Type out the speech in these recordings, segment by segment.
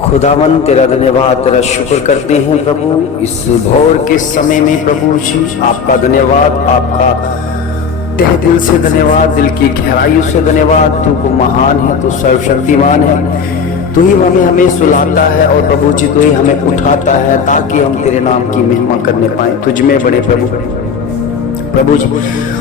खुदावन तेरा धन्यवाद, तेरा शुक्र करते हैं प्रभु। इस भोर के समय में प्रभु जी आपका धन्यवाद, आपका तहे दिल से धन्यवाद, दिल की गहराइयों से धन्यवाद। तू को महान है, तू सर्वशक्तिमान है, तू ही हमें सुलाता है और प्रभु जी तू ही हमें उठाता है ताकि हम तेरे नाम की महिमा करने पाए। तुझ में बड़े प्रभु जी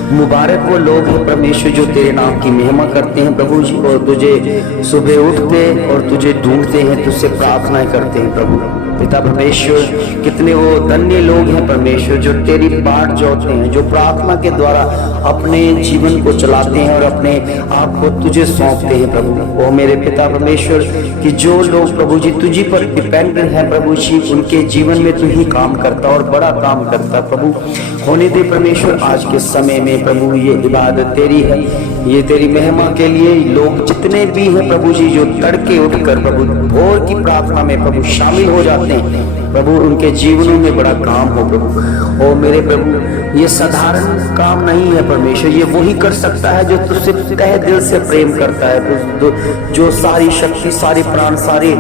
मुबारक वो लोग हैं परमेश्वर जो तेरे नाम की महिमा करते हैं प्रभु जी, और तुझे सुबह उठते और तुझे ढूंढते हैं, तुझसे प्रार्थनाएं करते हैं प्रभु पिता परमेश्वर। कितने वो धन्य लोग हैं परमेश्वर जो तेरी बाट जोड़ते हैं, जो प्रार्थना के द्वारा अपने जीवन को चलाते हैं और अपने आप को तुझे सौंपते हैं प्रभु। ओ मेरे पिता परमेश्वर कि जो लोग प्रभु जी तुझी पर डिपेंडेंट हैं प्रभु जी, उनके जीवन में तू ही काम करता और बड़ा काम करता प्रभु। होने दे परमेश्वर आज के समय में प्रभु ये इबादत तेरी है, ये तेरी महिमा के लिए लोग जितने भी हैं प्रभु जी जो तड़के उठकर प्रभु भोर की प्रार्थना में प्रभु शामिल हो जाते हैं प्रभु, उनके जीवनों में बड़ा काम हो प्रभु। ओ मेरे प्रभु ये साधारण काम नहीं है परमेश्वर, ये वही कर सकता है जो तुझसे तहे दिल से प्रेम करता है, जो सारी शक्ति, सारी प्राण, सारी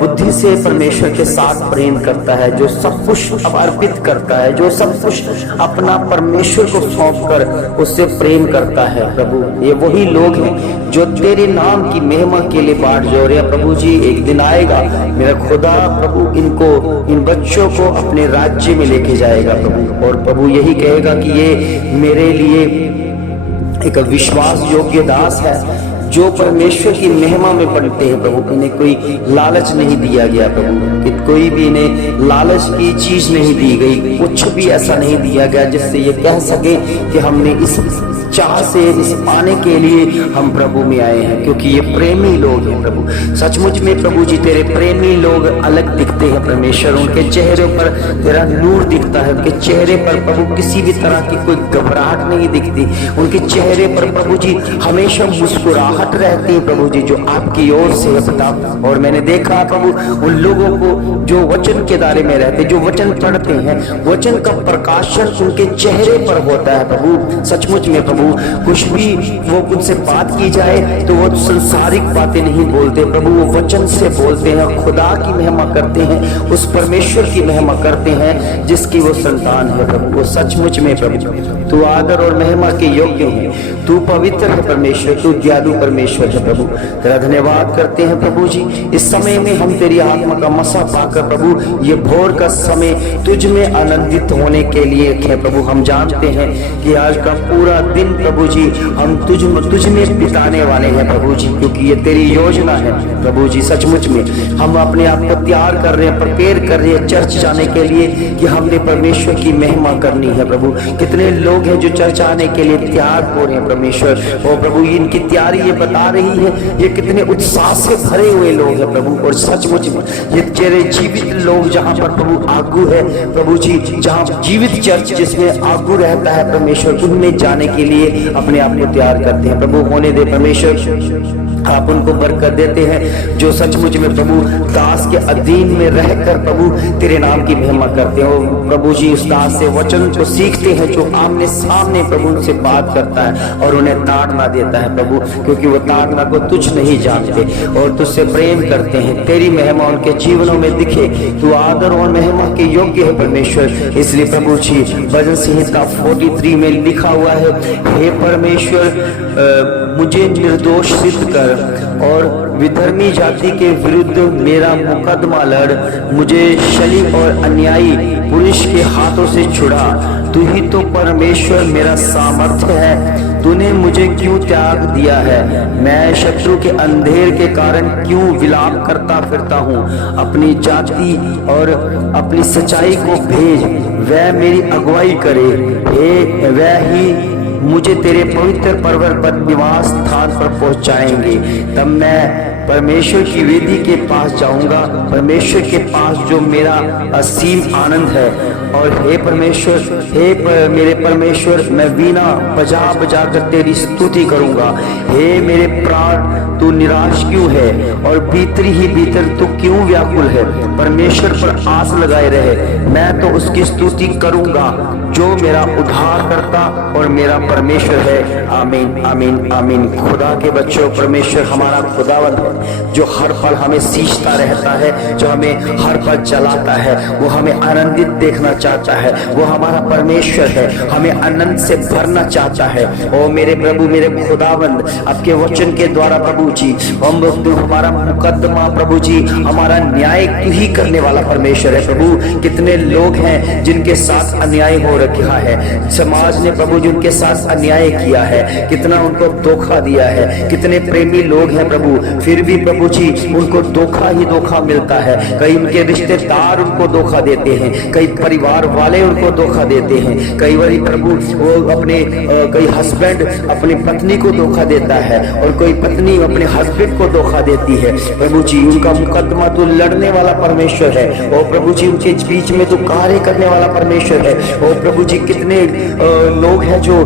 बुद्धि से परमेश्वर के साथ प्रेम करता है, जो सब कुछ अर्पित करता है, जो सब कुछ अपना परमेश्वर को सौंप कर उससे प्रेम करता है प्रभु। ये वही लोग हैं जो तेरे नाम की महिमा के लिए बाट जोड़ रहे प्रभु जी। एक दिन आएगा मेरा खुदा प्रभु इनको, इन बच्चों को अपने राज्य में लेके जाएगा प्रभु, और प्रभु यही कहेगा कि ये मेरे लिए एक विश्वास योग्य दास है जो परमेश्वर की महिमा में बनते हैं प्रभु। इन्हें कोई लालच नहीं दिया गया प्रभु, कि कोई भी इन्हें लालच की चीज नहीं दी गई, कुछ भी ऐसा नहीं दिया गया जिससे ये कह सके कि हमने इस चाह से इस पाने के लिए हम प्रभु में आए हैं, क्योंकि ये प्रेमी लोग हैं प्रभु। सचमुच में प्रभु जी तेरे प्रेमी लोग अलग दिखते हैं परमेश्वर, उनके चेहरे पर तेरा नूर दिखता है, उनके चेहरे पर प्रभु किसी भी तरह की कोई घबराहट नहीं दिखती, उनके चेहरे पर प्रभु जी हमेशा मुस्कुराहट रहती है प्रभु जी जो आपकी ओर से है पिता। और मैंने देखा प्रभु उन लोगों को जो वचन के दायरे में रहते, जो वचन पढ़ते हैं, वचन का प्रकाशन उनके चेहरे पर होता है प्रभु। सचमुच में प्रभु कुछ भी वो उनसे बात की जाए तो वो संसारिक बातें नहीं बोलते प्रभु, वो वचन से बोलते हैं, खुदा की महिमा करते हैं, उस परमेश्वर की महिमा करते हैं जिसकी वो संतान है प्रभु। वो सचमुच में प्रभु तू आदर और महिमा के योग्य है, तू पवित्र है परमेश्वर, तू दयालु परमेश्वर है प्रभु। तेरा धन्यवाद करते हैं प्रभु जी। इस समय में हम तेरी आत्मा का मसा पाकर प्रभु ये भोर का समय तुझ में आनंदित होने के लिए है प्रभु। हम जानते हैं कि आज का पूरा दिन प्रभु जी हम तुझ में बिताने वाले हैं प्रभु जी, क्योंकि ये तेरी योजना है प्रभु जी। सचमुच में हम अपने आप को तैयार कर रहे हैं, प्रिपेयर कर रहे हैं चर्च जाने के लिए कि हमने परमेश्वर की महिमा करनी है प्रभु। कितने लोग हैं जो चर्च आने के लिए तैयार हो रहे हैं परमेश्वर, और प्रभु इनकी तैयारी ये बता रही है, ये कितने उत्साह से भरे हुए लोग हैं प्रभु। और सचमुच में ये तेरे जीवित लोग जहाँ पर प्रभु आगू है प्रभु जी, जहाँ जीवित चर्च जिसमें आगू रहता है परमेश्वर, उनमें जाने के लिए अपने आप को तैयार करते हैं प्रभु। होने दे परमेश्वर, आप उनको बरकत देते हैं जो सचमुच में प्रभु दास के अधीन में रहकर प्रभु तेरे नाम की महिमा करते हो प्रभु जी। उस दास से वचन को सीखते हैं जो आमने सामने प्रभु उनसे बात करता है और उन्हें ताड़ना देता है प्रभु, क्योंकि वो ताड़ना को तुझ नहीं जानते और तुझसे प्रेम करते हैं। तेरी महिमा उनके जीवनों में दिखे, तू आदर और महिमा के योग्य है परमेश्वर। इसलिए प्रभु जी भजन संहिता 43 में लिखा हुआ है, हे परमेश्वर मुझे निर्दोष सिद्ध कर और विधर्मी जाति के विरुद्ध मेरा मुकदमा लड़, मुझे शलीम और अन्यायी पुरुष के हाथों से छुड़ा। तू ही तो परमेश्वर मेरा सामर्थ्य है, तूने मुझे क्यों त्याग दिया है? मैं शत्रु के अंधेर के कारण क्यों विलाप करता फिरता हूँ? अपनी जाति और अपनी सच्चाई को भेज, वह मेरी अगुवाई करे, हे वह ही मुझे तेरे पवित्र पर्वत पर निवास स्थान पर पहुंचाएंगे। तब मैं परमेश्वर की वेदी के पास जाऊंगा, परमेश्वर के पास जो मेरा असीम आनंद है। और हे परमेश्वर, मेरे परमेश्वर, मैं वीणा बजा बजा कर तेरी स्तुति करूंगा। हे मेरे प्राण, तू निराश क्यों है और भीतर ही भीतर तू क्यों व्याकुल है? परमेश्वर पर आस लगाए रहे, मैं तो उसकी स्तुति करूंगा जो मेरा उद्धार करता और मेरा परमेश्वर है। आमीन आमीन आमीन। खुदा के बच्चों, परमेश्वर हमारा खुदावंद है जो हर पल हमें सींचता रहता है, जो हमें हर पल चलाता है, वो हमें आनंदित देखना चाहता है। वो हमारा परमेश्वर है, हमें आनंद से भरना चाहता है। ओ मेरे प्रभु, मेरे खुदावंद, आपके वचन के द्वारा प्रभु जी हम तू हमारा मुकद्दमा प्रभु जी, हमारा न्याय तू ही करने वाला परमेश्वर है। प्रभु कितने लोग हैं जिनके साथ अन्याय हो रखा है, समाज ने प्रभु जी उनके साथ अन्याय किया है, कितना उनको धोखा दिया है। कितने प्रेमी लोग हैं प्रभु, फिर भी प्रभु जी उनको धोखा ही धोखा मिलता है। कई उनके रिश्तेदार उनको धोखा देते हैं, कई परिवार वाले उनको धोखा देते हैं, कई बार प्रभु वो अपने कई हस्बैंड अपनी पत्नी को धोखा देता है और कोई पत्नी अपने हस्बैंड को धोखा देती है। प्रभु जी उनका मुकद्दमा तो लड़ने वाला परमेश्वर है। और प्रभु जी उनके बीच में तो कार्य करने वाला परमेश्वर है। और प्रभु जी कितने लोग हैं जो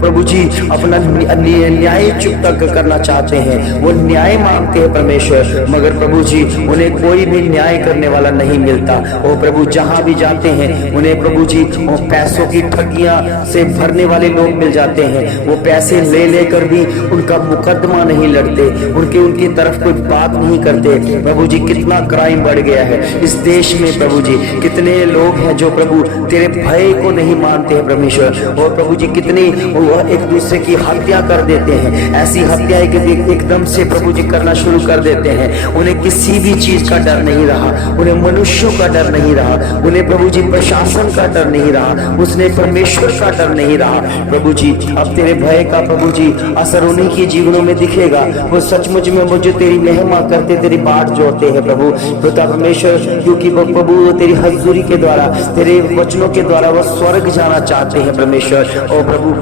प्रभु जी अपना न्याय चुकता करना चाहते हैं, वो न्याय मांगते हैं परमेश्वर, मगर प्रभु जी उन्हें कोई भी न्याय करने वाला नहीं मिलता। और प्रभु जहां भी जाते हैं उन्हें प्रभु जी वो पैसों की ठगियां से भरने वाले लोग मिल जाते हैं। वो पैसे ले लेकर भी उनका मुकद्दमा नहीं लड़ते, उनकी तरफ कोई बात नहीं करते। प्रभु जी कितना क्राइम बढ़ गया है इस देश में। प्रभु जी कितने लोग हैं जो प्रभु तेरे भय को नहीं मानते हैं परमेश्वर। और प्रभु जी कितने एक दूसरे की हत्या कर देते हैं, ऐसी हत्या एकदम से प्रभु जी करना शुरू कर देते हैं। उन्हें किसी भी चीज का डर नहीं रहा, उन्हें मनुष्यों का डर नहीं रहा, उन्हें प्रभु जी प्रशासन का डर नहीं रहा, उसने परमेश्वर का डर नहीं रहा। प्रभु जी अब तेरे भय का प्रभु जी असर उन्हीं के जीवनों में दिखेगा। वो सचमुच में मुझे तेरी महिमा करते, तेरी बाट जोड़ते हैं प्रभु पिता परमेश्वर, क्योंकि वो प्रभु तेरी हजूरी के द्वारा, तेरे वचनों के द्वारा वो स्वर्ग जाना चाहते हैं परमेश्वर। और प्रभु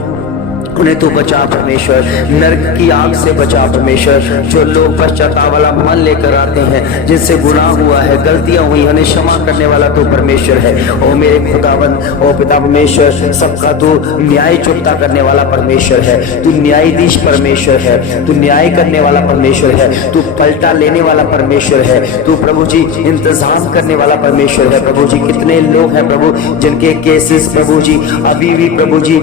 उन्हें तो बचा परमेश्वर, नरक की आग से बचा परमेश्वर। जो लोग पश्चाताप वाला मन लेकर आते हैं, जिनसे गुनाह हुआ है, गलतियां हुई, उन्हें क्षमा करने वाला तो परमेश्वर है। ओ मेरे खुदावंद, ओ पिता परमेश्वर, सबका तू न्याय चुकता करने वाला परमेश्वर है। तू न्यायाधीश परमेश्वर है, तू न्याय करने वाला परमेश्वर है, तू पलटा लेने वाला परमेश्वर है, तू प्रभु जी इंतजाम करने वाला परमेश्वर है। प्रभु जी कितने लोग हैं प्रभु जिनके केसेस प्रभु जी अभी भी प्रभु जी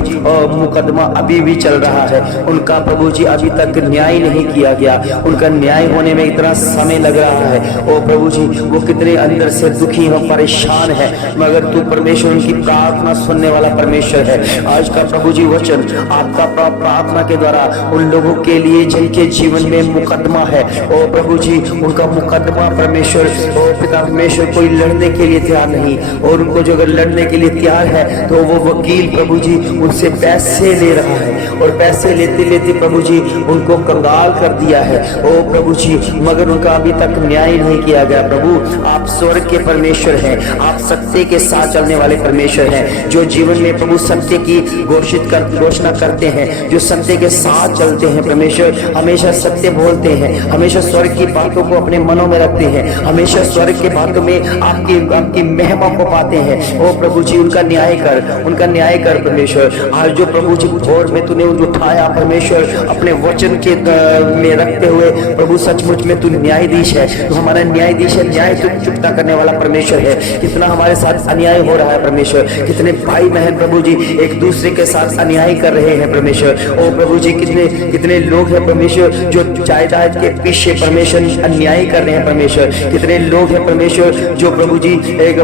मुकदमा अभी भी चल रहा है, उनका प्रभु जी अभी तक न्याय नहीं किया गया, उनका न्याय होने में इतना समय लग रहा है। ओ प्रभु जी वो कितने अंदर से दुखी और परेशान है, मगर तू परमेश्वर उनकी प्रार्थना सुनने वाला परमेश्वर है। आज का प्रभु जी वचन आपका प्रार्थना के द्वारा उन लोगों के लिए जिनके जीवन में मुकदमा है, ओ प्रभु जी उनका मुकदमा परमेश्वर, ओ पिता परमेश्वर कोई लड़ने के लिए तैयार नहीं, और उनको जो अगर लड़ने के लिए तैयार है तो वो वकील प्रभु जी उनसे पैसे ले रहा है, और पैसे लेते लेते प्रभु जी उनको कंगाल कर दिया है। ओ प्रभु जी मगर उनका अभी तक न्याय नहीं किया गया। प्रभु आप स्वर्ग के परमेश्वर हैं, आप सत्य के साथ चलने वाले परमेश्वर हैं, जो जीवन में प्रभु सत्य की घोषणा करते हैं, जो सत्य के साथ चलते हैं परमेश्वर, हमेशा सत्य बोलते हैं, हमेशा स्वर्ग की बातों को अपने मनों में रखते हैं, हमेशा स्वर्ग के बातों में आपकी महिमा को पाते हैं। ओ प्रभु जी उनका न्याय कर परमेश्वर। आज जो प्रभु जी भोर में तूने उठाया परमेश्वर अपने वचन के में रखते हुए, प्रभु सचमुच में तू न्यायाधीश है, तू हमारा न्यायाधीश है, न्याय तू चुकता करने वाला परमेश्वर है। कितना हमारे साथ अन्याय हो रहा है परमेश्वर, कितने भाई बहन प्रभु जी एक दूसरे के साथ अन्याय कर रहे हैं परमेश्वर। ओ प्रभु जी कितने लोग हैं परमेश्वर जो जायदाद के पीछे परमेश्वर अन्याय कर रहे हैं परमेश्वर। कितने लोग हैं परमेश्वर जो प्रभु जी एक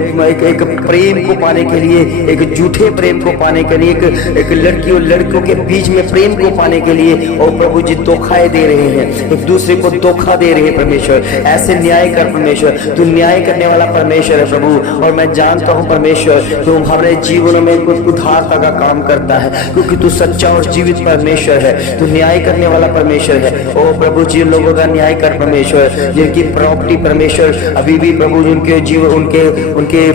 प्रेम को पाने के लिए, एक झूठे प्रेम को पाने के लिए, एक लड़की और लड़कों के बीच में प्रेम को पाने के लिए और प्रभु जी धोखाएं दे रहे हैं, एक दूसरे को धोखा दे रहे हैं परमेश्वर। ऐसे न्याय कर परमेश्वर, तू न्याय करने वाला परमेश्वर है प्रभु। और मैं जानता हूँ परमेश्वर तू हमारे जीवनों में कुछ उद्धारता का काम करता है, क्योंकि तू सच्चा और जीवित परमेश्वर है, तू न्याय करने वाला परमेश्वर है। ओ प्रभु जी लोगों का न्याय कर परमेश्वर, जिनकी प्रॉपर्टी परमेश्वर अभी भी प्रभु उनके जीवन उनके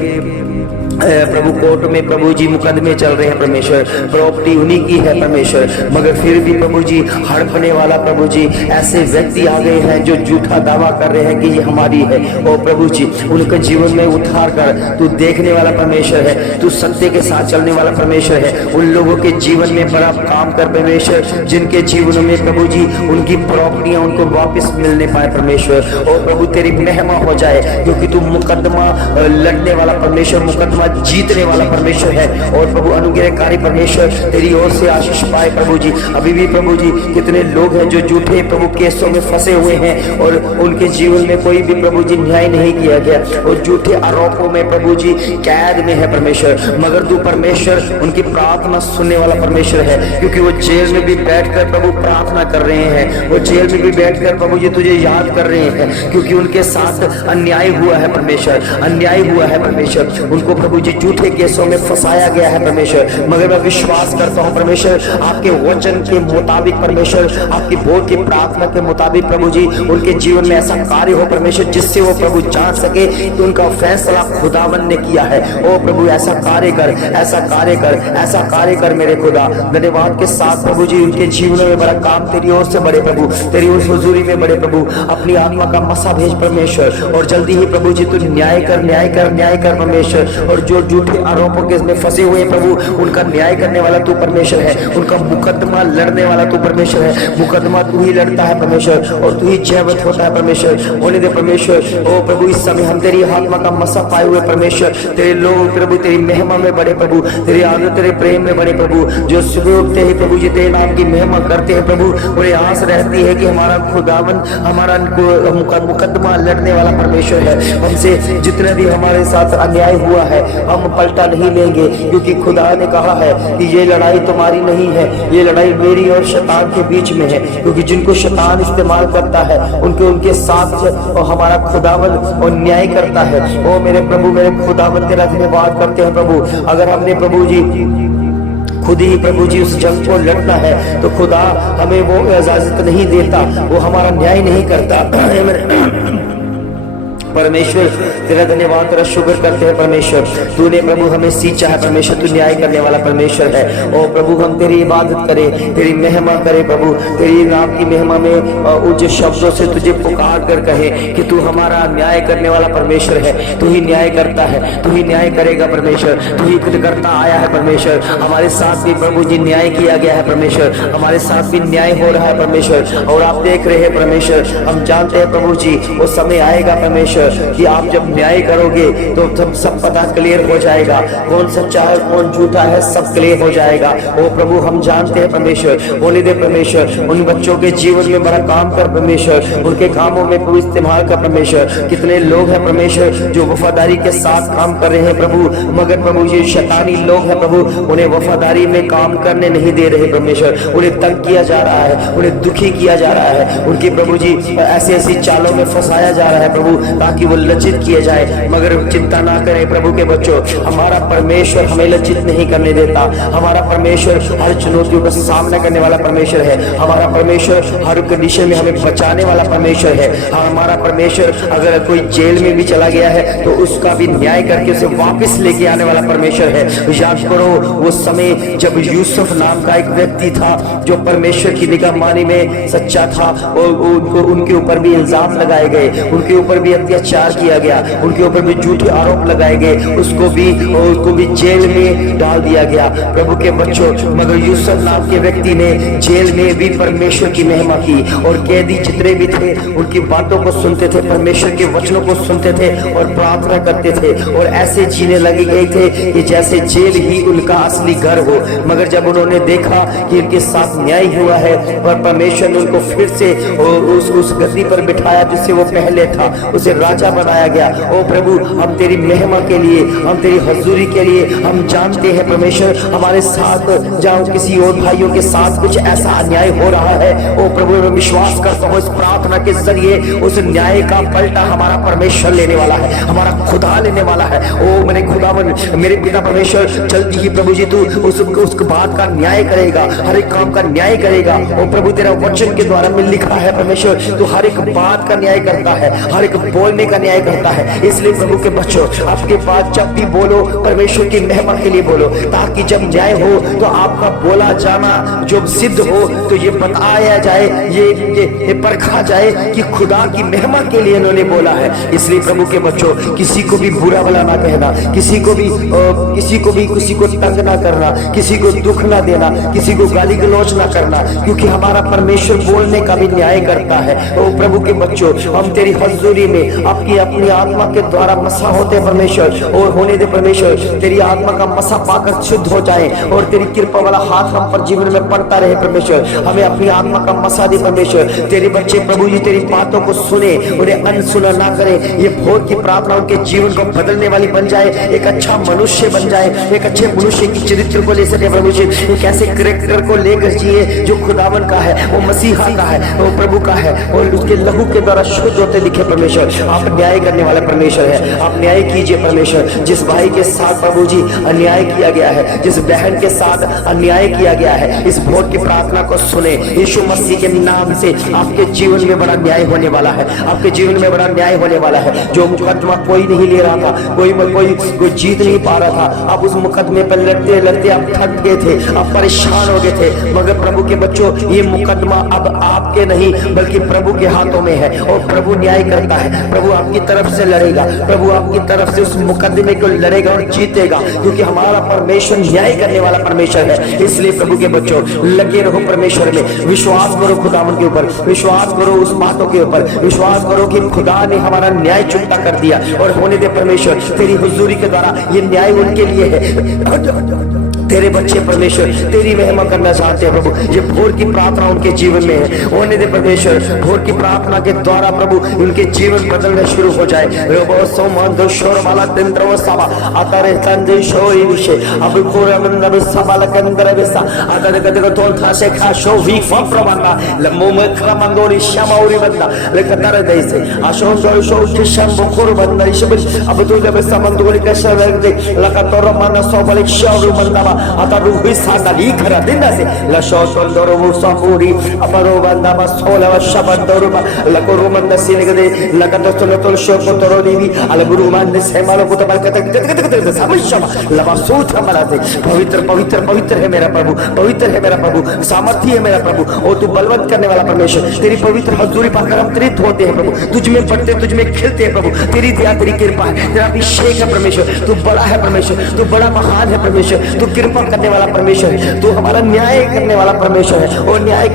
प्रभु कोर्ट में प्रभु जी मुकदमे चल रहे हैं परमेश्वर, प्रॉपर्टी उन्हीं की है परमेश्वर, मगर फिर भी प्रभु जी हड़पने वाला प्रभु जी ऐसे व्यक्ति आ गए हैं जो झूठा दावा कर रहे हैं कि ये हमारी है। ओ प्रभु जी उनके जीवन में उद्धार कर, तू देखने वाला परमेश्वर है, तू सत्य के साथ चलने वाला परमेश्वर है। उन लोगों के जीवन में बड़ा काम कर परमेश्वर, जिनके जीवन में प्रभु जी उनकी प्रॉपर्टियां उनको वापस मिलने पाए परमेश्वर। और प्रभु तेरी महिमा हो जाए, क्योंकि तू मुकदमा लड़ने वाला परमेश्वर, मुकदमा जीतने वाला परमेश्वर है। और प्रभु अनुग्रहकारी परमेश्वर तेरी ओर से आशीष पाए प्रभु जी। अभी भी प्रभु जी कितने लोग हैं जो झूठे प्रभु केसों में फंसे हुए हैं और उनके जीवन में कोई भी प्रभु जी न्याय नहीं किया गया और झूठे आरोपों में प्रभु जी कैद में है परमेश्वर। मगर तू परमेश्वर उनकी प्रार्थना सुनने वाला परमेश्वर है, क्योंकि वो जेल में भी बैठकर प्रभु प्रार्थना कर रहे हैं, वो जेल में भी बैठकर प्रभु जी तुझे याद कर रहे हैं, क्योंकि उनके साथ अन्याय हुआ है परमेश्वर, अन्याय हुआ है परमेश्वर। उनको प्रभु जी झूठे केसों में फंसाया गया है परमेश्वर। मगर मैं विश्वास करता हूँ परमेश्वर आपके वचन के मुताबिक परमेश्वर, आपकी बोल की प्रार्थना के मुताबिक प्रभु जी उनके जीवन में ऐसा कार्य हो परमेश्वर जिससे वो प्रभु जान सके कि उनका फैसला खुदावन ने किया है। ओ प्रभु ऐसा कार्य कर, ऐसा कार्य कर, ऐसा कार्य कर मेरे खुदा। धन्यवाद के साथ प्रभु जी उनके जीवन में बड़ा काम तेरी ओर से बड़े प्रभु, तेरी उस हुजूरी में बड़े प्रभु। अपनी आत्मा का मसा भेज परमेश्वर और जल्दी ही प्रभु जी तू न्याय कर, न्याय कर, न्याय कर परमेश्वर। और जो झूठे आरोपों के इसमें फंसे हुए प्रभु उनका न्याय करने वाला तू परमेश्वर है, उनका मुकदमा लड़ने वाला तू परमेश्वर है। मुकदमा तू ही लड़ता है परमेश्वर और तू ही जयवंत होता है परमेश्वर। होने दे परमेश्वर। ओ प्रभु इस समय हम तेरी आत्मा का मसा पाए हुए परमेश्वर, तेरे लोग प्रभु तेरी महिमा में बड़े प्रभु, तेरी आदत तेरे प्रेम में बड़े प्रभु, जो सुबह उठते ही प्रभु जी तेरे नाम की महिमा करते हैं प्रभु। उन्हें आस रहती है कि हमारा खुदावन हमारा मुकदमा लड़ने वाला परमेश्वर है। हमसे जितने भी हमारे साथ अन्याय हुआ है हम पलटा नहीं लेंगे, क्योंकि खुदा ने कहा है कि ये लड़ाई तुम्हारी नहीं है, ये लड़ाई मेरी और शैतान के बीच में है। क्योंकि जिनको शैतान इस्तेमाल करता है उनके साथ हमारा खुदावन और न्याय करता है। ओ मेरे प्रभु मेरे खुदावन तेरा धन्यवाद करते हैं प्रभु। अगर हमने प्रभु जी खुद ही प्रभु जी उस जंग को लड़ना है तो खुदा हमें वो इजाजत नहीं देता, वो हमारा न्याय नहीं करता। परमेश्वर तेरा धन्यवाद, तेरा शुक्र करते हैं परमेश्वर। तूने प्रभु हमें सींचा है परमेश्वर, तू न्याय करने वाला परमेश्वर है। ओ प्रभु हम तेरी इबादत करें, तेरी महिमा करें प्रभु, तेरी नाम की महिमा में ऊंचे शब्दों से तुझे पुकार कर कहे कि तू हमारा न्याय करने वाला परमेश्वर है। तू ही न्याय करता है, तू ही न्याय करेगा परमेश्वर, तू ही खुद करता आया है परमेश्वर। हमारे साथ भी प्रभु जी न्याय किया गया है परमेश्वर, हमारे साथ भी न्याय हो रहा है परमेश्वर। और आप देख रहे हैं परमेश्वर, हम जानते हैं प्रभु जी वो समय आएगा परमेश्वर कि आप जब न्याय करोगे तो सब पता क्लियर हो जाएगा, कौन सच्चा है कौन झूठा है सब क्लियर हो जाएगा। ओ प्रभु हम जानते हैं परमेश्वर। होने दे परमेश्वर, उन बच्चों के जीवन में बड़ा काम कर परमेश्वर, उनके कामों में प्रभु इस्तेमाल कर परमेश्वर। कितने लोग हैं परमेश्वर जो वफादारी के साथ काम कर रहे हैं प्रभु, मगर प्रभु ये शैतानी लोग हैं प्रभु, उन्हें वफादारी में काम करने नहीं दे रहे परमेश्वर। उन्हें तंग किया जा रहा है, उन्हें दुखी किया जा रहा है, उनकी प्रभु जी ऐसी ऐसी चालों में फंसाया जा रहा है प्रभु, ताकि वो लज्जित किए जाए। मगर चिंता ना करें प्रभु के बच्चों, हमारा परमेश्वर हमें लज्जित नहीं करने देता। हमारा परमेश्वर हर चुनौतियों का सामना करने वाला परमेश्वर है। हमारा परमेश्वर हर कंडीशन में हमें बचाने वाला परमेश्वर है। हमारा परमेश्वर अगर कोई जेल में भी चला गया है तो उसका भी न्याय करके उसे वापस लेके आने वाला परमेश्वर है। याद करो वो समय जब यूसुफ नाम का एक व्यक्ति था जो परमेश्वर की निगरानी में सच्चा था और उनके ऊपर भी इल्जाम लगाए गए, उनके ऊपर भी अत्याचार किया गया, उनके ऊपर भी झूठे आरोप लगाए गए, उसको भी जेल में डाल दिया गया प्रभु के बच्चों। मगर यूसुफ नाम के व्यक्ति ने जेल में भी परमेश्वर की महिमा की और कैदी जितने भी थे उनकी बातों को सुनते थे, परमेश्वर के वचनों को सुनते थे और प्रार्थना करते थे और ऐसे जीने लगे गए थे कि जैसे जेल ही उनका असली घर हो। मगर जब उन्होंने देखा कि उनके साथ न्याय हुआ है और परमेश्वर ने उनको फिर से उस गद्दी पर बिठाया जिससे वो पहले था, उसे राजा बनाया गया। ओ प्रभु हम तेरी महिमा के लिए, हम तेरी हजूरी के लिए, हम जानते हैं परमेश्वर हमारे साथ जहाँ किसी और भाइयों के साथ कुछ ऐसा अन्याय हो रहा है, ओ प्रभु मैं विश्वास करता हूँ इस प्रार्थना के जरिए उस न्याय का पलटा हमारा परमेश्वर लेने वाला है, हमारा खुदा लेने वाला है। ओ मेरे खुदावन मेरे पिता परमेश्वर जल्दी ही प्रभु जी तू उस बात का न्याय करेगा, हर एक काम का न्याय करेगा। ओ प्रभु तेरा वचन के द्वारा में लिखा है परमेश्वर तू हर एक बात का न्याय करता है, हर एक बोलने का न्याय करता है। इसलिए प्रभु के बच्चों आपके बात जब भी बोलो परमेश्वर की महिमा के लिए बोलो, ताकि जब न्याय हो तो आपका बोला जाना जब सिद्ध हो तो ये बताया जाए, ये परखा जाए कि खुदा की महिमा के लिए इन्होंने बोला है। इसलिए प्रभु के बच्चों किसी को भी बुरा भला ना कहना, किसी को तंग ना करना, किसी को दुख ना देना, किसी को गाली गलौज ना करना, क्योंकि हमारा परमेश्वर बोलने का भी न्याय करता है। ओ प्रभु के बच्चों हम तेरी हजूरी में आपकी अपनी आत्मा के द्वारा मसा होते परमेश्वर, और होने दे परमेश्वर, तेरी आत्मा का मसा पाकर शुद्ध हो जाए और तेरी कृपा वाला हाथ हम पर जीवन में पड़ता रहे परमेश्वर। हमें अपनी आत्मा का मसा दे परमेश्वर। तेरे बच्चे प्रभु जी तेरी बातों को सुने, उन्हें अनसुना ना करें। ये भोर की प्रार्थना उनके जीवन को बदलने वाली बन जाए, एक अच्छा मनुष्य बन जाए, एक अच्छे मनुष्य की चरित्र को ले सके प्रभु जी, एक ऐसे कैरेक्टर को लेकर जिए जो खुदावन का है, वो मसीहा का है, वो प्रभु का है, और उसके लहू के द्वारा शुद्ध होते दिखे परमेश्वर। आप न्याय करने वाला परमेश्वर है, आप न्याय कीजिए परमेश्वर। जिस भाई के साथ प्रभु जी अन्याय किया गया है, जिस बहन के साथ अन्याय किया गया है, इस भोर की प्रार्थना को सुने यीशु मसीह के नाम से। आपके जीवन में बड़ा न्याय होने वाला है, आपके जीवन में बड़ा न्याय होने वाला है। जो मुकदमा कोई नहीं ले रहा था, कोई जीत नहीं पा रहा था, आप उस मुकदमे पर लड़ते लड़ते आप थक गए थे, आप परेशान हो गए थे, मगर प्रभु के बच्चों ये मुकदमा अब आपके नहीं बल्कि प्रभु के हाथों में है, और प्रभु न्याय करता है। प्रभु आपकी तरफ से लड़ेगा, प्रभु आपकी तरफ से उस मुकदमे को लड़ेगा और जीतेगा, क्योंकि हमारा परमेश्वर न्याय करने वाला परमेश्वर है। इसलिए प्रभु के बच्चों लगे रहो परमेश्वर में, विश्वास करो खुदावन के ऊपर, विश्वास करो उस बातों के ऊपर, विश्वास करो कि खुदा ने हमारा न्याय चुकता कर दिया, और होने दे परमेश्वर तेरी हुजूरी के द्वारा ये न्याय उनके लिए है। तेरे बच्चे परमेश्वर तेरी महिमा करना चाहते हैं प्रभु। ये भोर की प्रार्थना उनके जीवन में है, होने दे परमेश्वर। भोर की प्रार्थना के द्वारा प्रभु उनके जीवन बदलना शुरू हो जाए। आता रूही सादा लिखरा दिन से लशो सोंदरो वो सापूरी अपरो बंदा बसोला शबंदरो लकोरो मंद सिनेगदे लगत तोलो शोको तोरो देवी अलगुरु मान से मालो को तबल समझमा लबा सूत हमारा से पवित्र पवित्र पवित्र है मेरा प्रभु, पवित्र है मेरा प्रभु, सामर्थी है मेरा प्रभु, और तू बलवंत करने वाला परमेश्वर। तेरी पवित्र हजूरी पाकर हम त्रित होते हैं प्रभु, तुझ में बढ़ते तुझ में खिलते हैं प्रभु। तेरी दया तेरी कृपा है, तेरा अभिषेक है परमेश्वर। तू बड़ा है परमेश्वर, तू बड़ा महान है परमेश्वर, तू कृपा करने वाला परमेश्वर है, तू हमारा न्याय करने वाला परमेश्वर है। और न्याय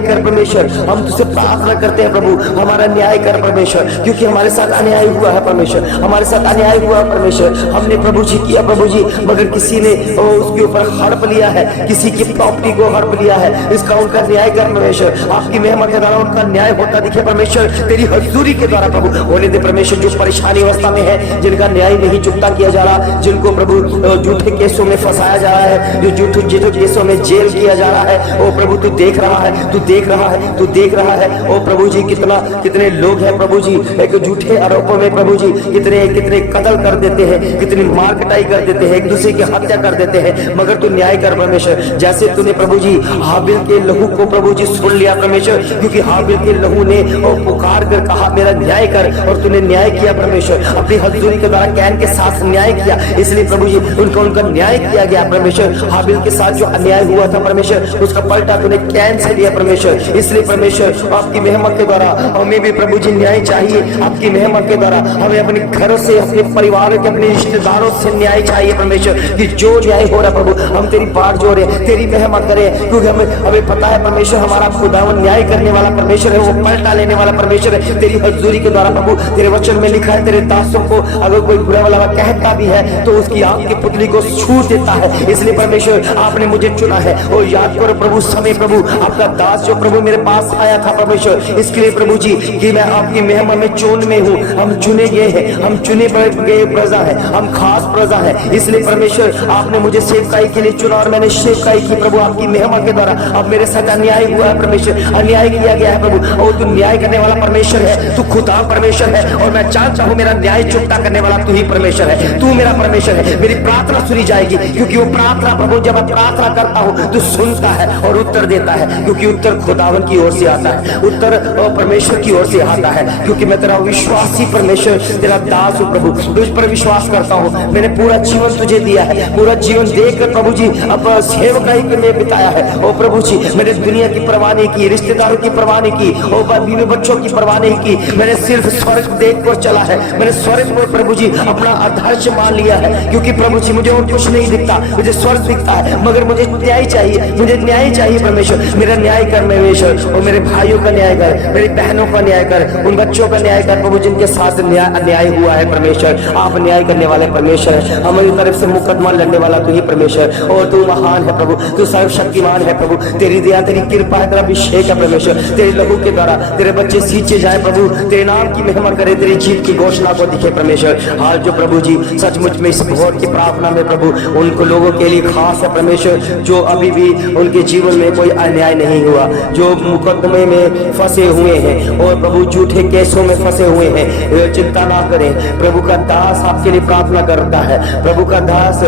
कर परमेश्वर। हम तुझसे प्रार्थना करते हैं प्रभु, हमारा न्याय कर परमेश्वर, क्योंकि हमारे साथ अन्याय हुआ है परमेश्वर, हमारे साथ अन्याय हुआ है परमेश्वर। हमने प्रभु जी किया प्रभु जी, मगर किसी ने उसके ऊपर हड़प लिया है, किसी की प्रॉपर्टी को हड़प लिया है, इसका उनका न्याय कर परमेश्वर। आपकी महिमा के द्वारा उनका न्याय होता दिखे परमेश्वर, तेरी हजूरी के द्वारा प्रभु। होने दे परमेश्वर जो परेशानी अवस्था में है, जिनका न्याय नहीं चुकता किया जा रहा, जिनको प्रभु झूठे केसों में फंसाया जा रहा है, जो झूठे केसों में जेल किया जा रहा है, ओ प्रभु तू देख रहा है, तू देख रहा है, तू देख रहा है। ओ प्रभु जी कितने लोग हैं प्रभु जी एक झूठे आरोपों में प्रभु जी कितने कत्ल कर देते हैं, कितनी मार कटाई कर देते हैं, एक दूसरे की हत्या कर देते हैं, मगर तू न्याय कर परमेश्वर। जैसे तूने प्रभु जी हाबिल के लहू को प्रभु जी सुन लिया परमेश्वर, क्योंकि हाबिल के लहू ने पुकार कर कहा मेरा न्याय कर, और तूने न्याय किया परमेश्वर। अपनी हजूरी के द्वारा कैन के साथ न्याय किया, इसलिए प्रभु जी उनका न्याय किया गया परमेश्वर। हाबिल के साथ जो अन्याय हुआ था परमेश्वर, उसका पलटा तूने कैन से लिया परमेश्वर। इसलिए परमेश्वर आपकी महिमा के द्वारा हमें भी प्रभु जी न्याय चाहिए। आपकी महिमा के द्वारा हमें अपने घरों से, अपने परिवार के, अपने रिश्तेदारों से न्याय चाहिए परमेश्वर। कि जो न्याय हो रहा प्रभु हम तेरी बाट जोड़े, तेरी महिमा करें, क्योंकि हमें पता है परमेश्वर हमारा खुदावन न्याय करने वाला परमेश्वर है, वो पलटा लेने वाला परमेश्वर है। तेरी हजूरी के द्वारा प्रभु तेरे वचन में लिखा है, तेरे दासों को अगर कोई बुरा वाला कहता भी है तो उसकी आग की पुतली को छू देता है। इसलिए परमेश्वर आपने मुझे चुना है, और याद करो प्रभु समय प्रभु आपका दास जो प्रभु मेरे पास आया था परमेश्वर, इसके लिए प्रभु जी कि मैं आपकी महिमा में चुन में हूँ। हम चुने गए हैं, हम चुने गए प्रजा है, हम खास प्रजा है। इसलिए परमेश्वर आपने मुझे सेवकाई के लिए चुना, और मैंने सेवकाई की प्रभु आपकी महिमा के द्वारा। अब मेरे साथ अन्याय हुआ है परमेश्वर, अन्याय किया गया है प्रभु, और तू न्याय करने वाला परमेश्वर है, तू खुदा परमेश्वर है, और मैं जानता हूँ मेरा न्याय चुकता करने वाला तू ही परमेश्वर है, तू मेरा परमेश्वर है। मेरी प्रार्थना सुनी जाएगी, क्योंकि वो प्रार्थना प्रभु जब मैं प्रार्थना करता हूँ तो सुनता है और उत्तर देता है, क्योंकि उत्तर खुदावन की ओर से आता है, उत्तर परमेश्वर की ओर से आता है। क्योंकि मैं तेरा विश्वासी परमेश्वर, तेरा दास हूँ प्रभु, तुझ पर विश्वास करता हूँ। मैंने पूरा जीवन तुझे दिया है, पूरा जीवन देकर प्रभु जी अब सेवकाई में बिताया है। ओ प्रभु जी मैंने दुनिया की परवाह नहीं की, रिश्तेदारों की परवाह नहीं की, और बीवी बच्चों की परवाह नहीं की। मैंने सिर्फ स्वर्ग देख कर चला है, मैंने स्वर्ग में प्रभु जी अपना आदर्श मान लिया है, क्योंकि प्रभु जी मुझे और कुछ नहीं दिखता, मुझे स्वर्ग दिखता है, मगर मुझे न्याय चाहिए, मुझे न्याय चाहिए परमेश्वर। मेरा न्याय कर परमेश्वर, और मेरे भाइयों का न्याय कर, मेरी बहनों का न्याय कर, उन बच्चों का न्याय कर प्रभु जिनके साथ अन्याय हुआ है परमेश्वर। आप न्याय करने वाले परमेश्वर, हमारी तरफ से मुकदमा लड़ने वाला तू ही परमेश्वर, और तू महान है प्रभु, तू सर्वशक्तिमान है प्रभु। तेरी दया, तेरी कृपा है, तेरा अभिषेक है परमेश्वर। तेरे लहू के द्वारा तेरे बच्चे सींचे जाए प्रभु, तेरे नाम की महिमा करे, तेरी जीत की घोषणा को दिखे परमेश्वर। आज जो प्रभु जी सचमुच में इस भोर की प्रार्थना में प्रभु उनको लोगों के लिए खास है परमेश्वर, जो अभी भी उनके जीवन में कोई अन्याय नहीं हुआ, जो मुकदमे में फंसे हुए हैं और प्रभु झूठे केसों में फंसे हुए हैं, चिंता ना करें। प्रभु का दास आपके लिए प्रार्थना करता है, प्रभु का दास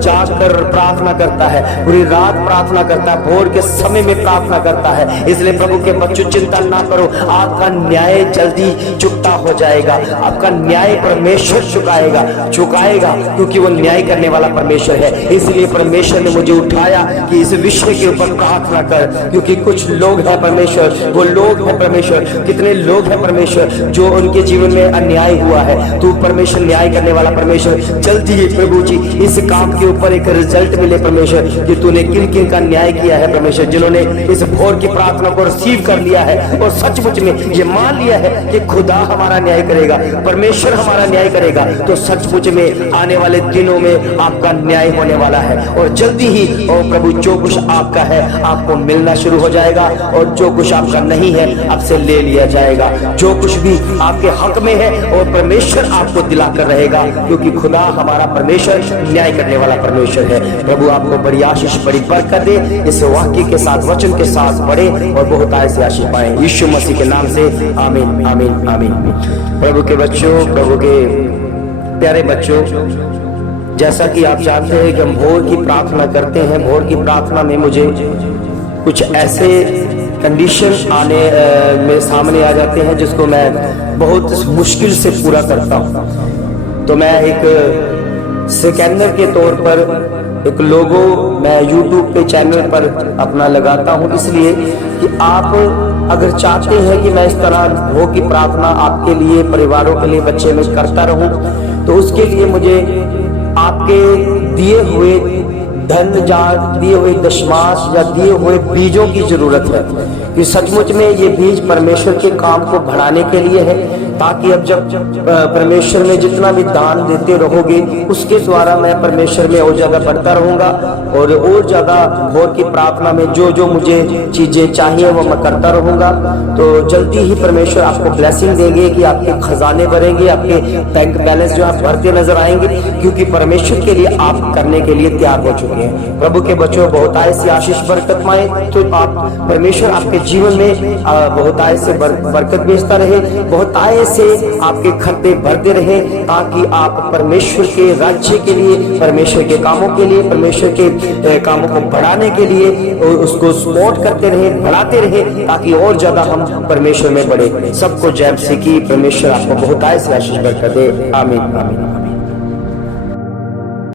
जाग कर प्रार्थना करता है, पूरी रात प्रार्थना करता है, भोर के समय में प्रार्थना करता है। इसलिए प्रभु के बच्चों चिंता ना करो, आपका न्याय जल्दी चुकता हो जाएगा, आपका न्याय परमेश्वर चुकाएगा, क्योंकि वो न्याय करने वाला परमेश्वर है। इसलिए परमेश्वर ने मुझे उठाया कि इस विषय के ऊपर प्रार्थना कर, क्योंकि कुछ लोग हैं परमेश्वर, वो लोग हैं परमेश्वर, कितने लोग हैं परमेश्वर जो उनके जीवन में अन्याय हुआ है। तू परमेश्वर न्याय करने वाला परमेश्वर, जल्दी ही प्रभु जी इस काम के ऊपर एक रिजल्ट मिले परमेश्वर, कि तूने किन किन का न्याय किया है परमेश्वर, जिन्होंने इस भोर की प्रार्थना को रिसीव कर लिया है और सचमुच में ये मान लिया है कि खुदा हमारा न्याय करेगा, परमेश्वर हमारा न्याय करेगा, तो सचमुच में आने वाले दिनों में आपका न्याय होने वाला है। और जल्दी ही और प्रभु जो कुछ आपका है आपको मिलना शुरू हो जाएगा, और जो कुछ आपका नहीं है आपसे ले लिया जाएगा। जो कुछ भी आपके हक में है और परमेश्वर आपको दिलाकर रहेगा, क्योंकि खुदा हमारा परमेश्वर न्याय करने वाला परमेश्वर है। प्रभु आपको बड़ी आशीष, बड़ी बरकत दे, इस वाक्य के साथ, वचन के साथ बढ़े और बहुत ऐसी आशीष पाए, यीशु मसीह के नाम से आमीन आमीन आमीन। प्रभु के बच्चों, प्रभु के प्यारे बच्चों, जैसा कि आप जानते हैं कि हम भोर की प्रार्थना करते हैं, भोर की प्रार्थना में मुझे कुछ ऐसे कंडीशन में सामने आ जाते हैं जिसको मैं बहुत मुश्किल से पूरा करता हूँ। तो मैं एक स्कैनर के तौर पर एक लोगो मैं YouTube पे चैनल पर अपना लगाता हूँ, इसलिए कि आप अगर चाहते हैं कि मैं इस तरह भोर की प्रार्थना आपके लिए, परिवारों के लिए, बच्चे में करता रहूं, तो उसके लिए मुझे आपके दिए हुए धन या दिए हुए दशमांश या दिए हुए बीजों की जरूरत है, कि सचमुच में ये बीज परमेश्वर के काम को बढ़ाने के लिए है, ताकि अब जब परमेश्वर में जितना भी दान देते रहोगे उसके द्वारा मैं परमेश्वर में और ज्यादा बढ़ता रहूंगा, और ज्यादा भोर की प्रार्थना में जो जो मुझे चीजें चाहिए वो मैं करता रहूंगा। तो जल्दी ही परमेश्वर आपको ब्लेसिंग देंगे कि आपके खजाने भरेंगे, आपके बैंक बैलेंस जो है भरते नजर आएंगे, क्योंकि परमेश्वर के लिए आप करने के लिए तैयार हो चुके हैं। प्रभु के बच्चों, बहुत ऐसी आशीष बरकत पाए, तो आप परमेश्वर आपके जीवन में बहुत ऐसे बरकत भेजता रहे, बहुत ऐसे आपके खत्ते भरते रहे, ताकि आप परमेश्वर के राज्य के लिए, परमेश्वर के कामों के लिए, परमेश्वर के कामों को बढ़ाने के लिए उसको सपोर्ट करते रहे, बढ़ाते रहे, ताकि और ज्यादा हम परमेश्वर में बढ़े। सबको जय मसीह की। परमेश्वर आपको बहुत ऐसी आशीष बरकत दे। आमीन आमीन।